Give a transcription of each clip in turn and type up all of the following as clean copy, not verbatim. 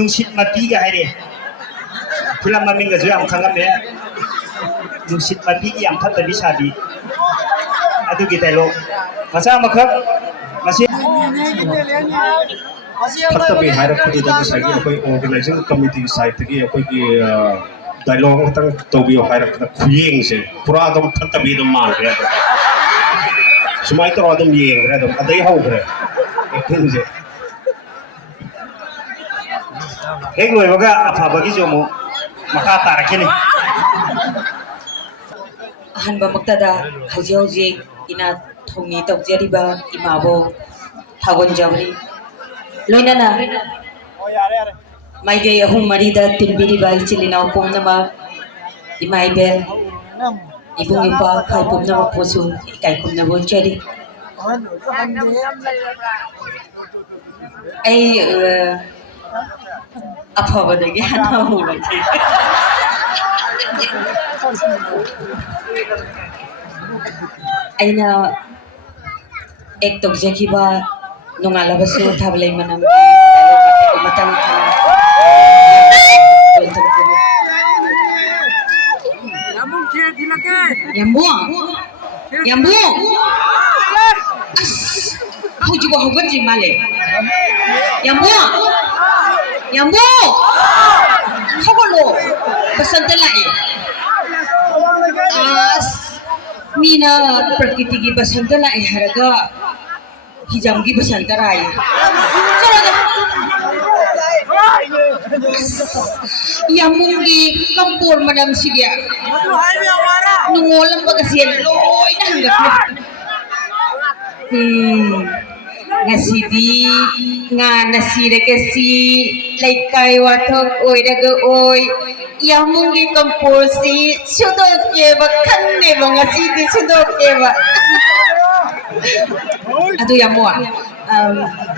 ꯅꯨꯡꯁꯤꯠ ꯃꯄꯤꯒ ꯍꯥꯏꯔꯦ ꯐꯤꯂꯝ ꯃꯃꯤꯡꯒꯁꯨ ꯌꯥꯝ ꯈꯪꯉꯝꯃꯦ ꯅꯨꯡꯁꯤꯠ ꯃꯄꯤꯒꯤ ꯌꯥꯝ ꯐꯠꯇꯕꯤ ꯁꯥꯕꯤ ꯑꯗꯨꯒꯤ ꯗꯥꯏꯂꯣꯛ ꯃꯆꯥ ꯑꯃꯈꯛ ꯃꯁꯤ ꯐꯠꯇꯕꯤ ꯍꯥꯏꯔꯛꯄꯗꯨꯗ ꯉꯁꯥꯏꯒꯤ ꯑꯩꯈꯣꯏ ꯑꯣꯔꯒꯅꯥꯏꯖꯤꯡ ꯀꯝꯃꯤꯇꯤ ꯁꯥꯏꯠꯇꯒꯤ ꯑꯩꯈꯣꯏꯒꯤ ꯗꯥꯏꯂꯣꯛ ꯑꯃꯇꯪ ꯇꯧꯕꯤꯌꯣ ꯍꯥꯏꯔꯛꯄꯗ ꯈꯨꯌꯦꯡꯁꯦ ꯄꯨꯔꯥ ꯑꯗꯨꯝ ꯐꯠꯇꯕꯤ ꯑꯗꯨꯝ ꯃꯥꯟꯈ꯭ꯔꯦ ꯑꯗꯨꯝ ꯁꯨꯃꯥꯏꯅ ꯇꯧꯔ ꯑꯗꯨꯝ ꯌꯦꯡꯈ꯭ꯔꯦ ꯑꯗꯨꯝ ꯑꯗꯩ ꯍꯧꯈ꯭ꯔꯦ ꯑꯦꯛꯇꯤꯡꯁꯦ ꯍꯦꯛ ꯂꯣꯏꯕꯒ ꯑꯐꯕꯒꯤꯁꯨ ꯑꯃꯨꯛ ꯃꯈꯥ ꯇꯥꯔꯛꯈꯤꯅꯤ ꯑꯍꯥꯟꯕꯃꯛꯇꯗ ꯍꯧꯖꯤꯛ ꯏꯅꯥ ꯊꯧꯅꯤ ꯇꯧꯖꯔꯤꯕ ꯏꯃꯥꯕꯨ ꯊꯥꯒꯣꯟꯖꯕꯅꯤ ꯂꯣꯏꯅꯅ ꯃꯥꯏꯀꯩ ꯑꯍꯨꯝ ꯃꯔꯤꯗ ꯇꯤꯟꯕꯤꯔꯤꯕ ꯏꯆꯤꯜ ꯏꯅꯥꯎ ꯄꯨꯝꯅꯃꯛ ꯏꯃꯥ ꯏꯕꯦꯜ ꯏꯕꯨꯡ ꯏꯄ꯭ꯋꯥ ꯈ꯭ꯋꯥꯏ ꯄꯨꯝꯅꯃꯛꯄꯨꯁꯨ ꯏꯀꯥꯏ ꯈꯨꯝꯅꯕ ꯎꯠꯆꯔꯤ ꯑꯩ ꯑꯐꯕꯗꯒꯤ ꯍꯟꯅ ꯍꯧꯔꯒꯦ ꯑꯩꯅ ꯑꯦꯛ ꯇꯧꯖꯈꯤꯕ ꯅꯣꯡꯉꯥꯜꯂꯕꯁꯨ ꯊꯥꯕꯂꯩ ꯃꯅꯝ ꯃꯇꯝ ꯌꯥꯝꯕꯨ ꯑꯁ ꯍꯧꯖꯤꯛꯐꯥꯎ ꯍꯧꯒꯠꯇ꯭ꯔꯤ ꯃꯥꯜꯂꯦ ꯌꯥꯝꯕꯨ ꯍꯧꯒꯠꯂꯣ ꯕꯁꯟꯇ ꯂꯥꯛꯑꯦ ꯑꯁ ꯃꯤꯅ ꯄ꯭ꯔꯀꯤꯇꯤꯒꯤ ꯕꯁꯟꯇ ꯂꯥꯛꯑꯦ ꯍꯥꯏꯔꯒ ꯍꯤꯖꯝꯒꯤ ꯕꯁꯟꯇ ꯔꯥꯏꯌꯦ ꯌꯥꯝꯕꯨꯡꯒꯤ ꯀꯝꯄꯣꯔ ꯃꯅꯝꯁꯤꯗꯤ ꯅꯨꯡꯉꯣꯜꯂꯝꯕꯒꯁꯦ ꯂꯣꯏꯅ ꯍꯪꯒꯠꯈ꯭ꯔꯦ ngasidi ngana siragasi laikai wathok oiraga oi yamungi komposi sudoke ba khanne ba ngasidi sudoke ba adu yamwa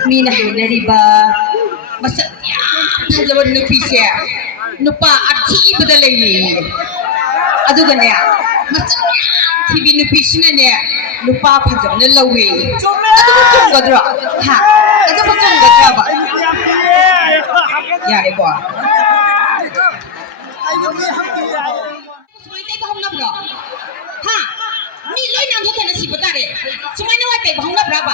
mina hainariba masak yam thajaba nupise nupa athibada lei aduga ne masak thibi nupisina ne nupa phajabna lawi ꯆꯨꯝꯒꯗ꯭ꯔꯣ ꯍꯥ ꯑꯗꯨꯕꯨ ꯆꯨꯝꯒꯗ꯭ꯔꯕ ꯌꯥꯔꯦꯀꯣ ꯁꯨꯃꯥꯏꯅ ꯇꯩꯕ ꯍꯧꯅꯕ꯭ꯔꯣ ꯍꯥ ꯃꯤ ꯂꯣꯏ ꯅꯥꯟꯊꯣꯛꯇꯅ ꯁꯤꯕ ꯇꯥꯔꯦ ꯁꯨꯃꯥꯏꯅ ꯋꯥꯏ ꯇꯩꯕ ꯍꯧꯅꯕ꯭ꯔꯕ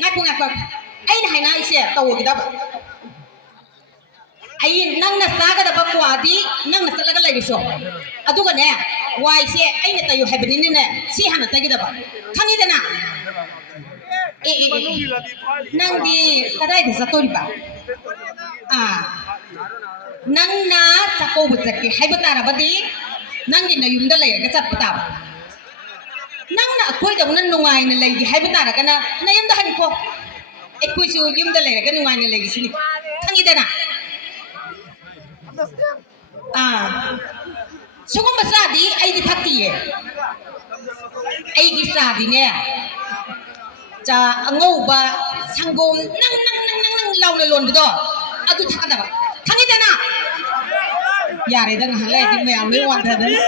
ꯉꯥꯏꯈꯣ ꯑꯩꯅ ꯍꯥꯏꯅꯔꯤꯁꯦ ꯇꯧꯒꯗꯕ ꯑꯩ ꯅꯪꯅ ꯆꯥꯒꯗꯕ ꯀ꯭ꯋꯥꯗꯤ ꯅꯪꯅ ꯆꯠꯂꯒ ꯂꯩꯔꯤꯁꯣ ꯑꯗꯨꯒꯅꯦ ꯋꯥꯏꯁꯦ ꯑꯩꯅ ꯇꯩꯌꯨ ꯍꯥꯏꯕꯅꯤꯅꯅꯦ ꯁꯤ ꯍꯥꯟꯅ ꯇꯩꯒꯗꯕ ꯈꯪꯉꯤꯗꯅ ꯅꯪꯗꯤ ꯀꯗꯥꯏꯗ ꯆꯠꯇꯣꯔꯤꯕ ꯅꯪꯅ ꯆꯥꯛꯀꯧꯕ ꯆꯠꯀꯦ ꯍꯥꯏꯕ ꯇꯥꯔꯕꯗꯤ ꯅꯪꯒꯤ ꯅꯌꯨꯝꯗ ꯂꯩꯔꯒ ꯆꯠꯄ ꯇꯥꯕ ꯅꯪꯅ ꯑꯩꯈꯣꯏꯗꯧꯅ ꯅꯨꯡꯉꯥꯏꯅ ꯂꯩꯒꯦ ꯍꯥꯏꯕ ꯇꯥꯔꯒꯅ ꯅꯌꯨꯝꯗ ꯍꯟꯈꯣ ꯑꯩꯈꯣꯏꯁꯨ ꯌꯨꯝꯗ ꯂꯩꯔꯒ ꯅꯨꯡꯉꯥꯏꯅ ꯂꯩꯔꯤꯁꯤꯅꯤ ꯈꯪꯉꯤꯗꯅ ꯁꯨꯒꯨꯝꯕ ꯆꯥꯗꯤ ꯑꯩꯗꯤ ꯊꯛꯇꯤꯌꯦ ꯑꯩꯒꯤ ꯆꯥꯗꯤꯅꯦ ꯆꯥ ꯑꯉꯧꯕ ꯁꯪꯒꯣꯝ ꯅꯪ ꯂꯥꯎꯅ ꯂꯣꯟꯕꯗꯣ ꯑꯗꯨ ꯊꯛꯀꯗꯕ ꯈꯪꯉꯤꯗꯅ ꯌꯥꯔꯦꯗ ꯉꯥꯏꯍꯥꯛ ꯂꯩꯔꯗꯤ ꯃꯌꯥꯝ ꯂꯣꯏ ꯋꯥꯟꯊꯗꯅ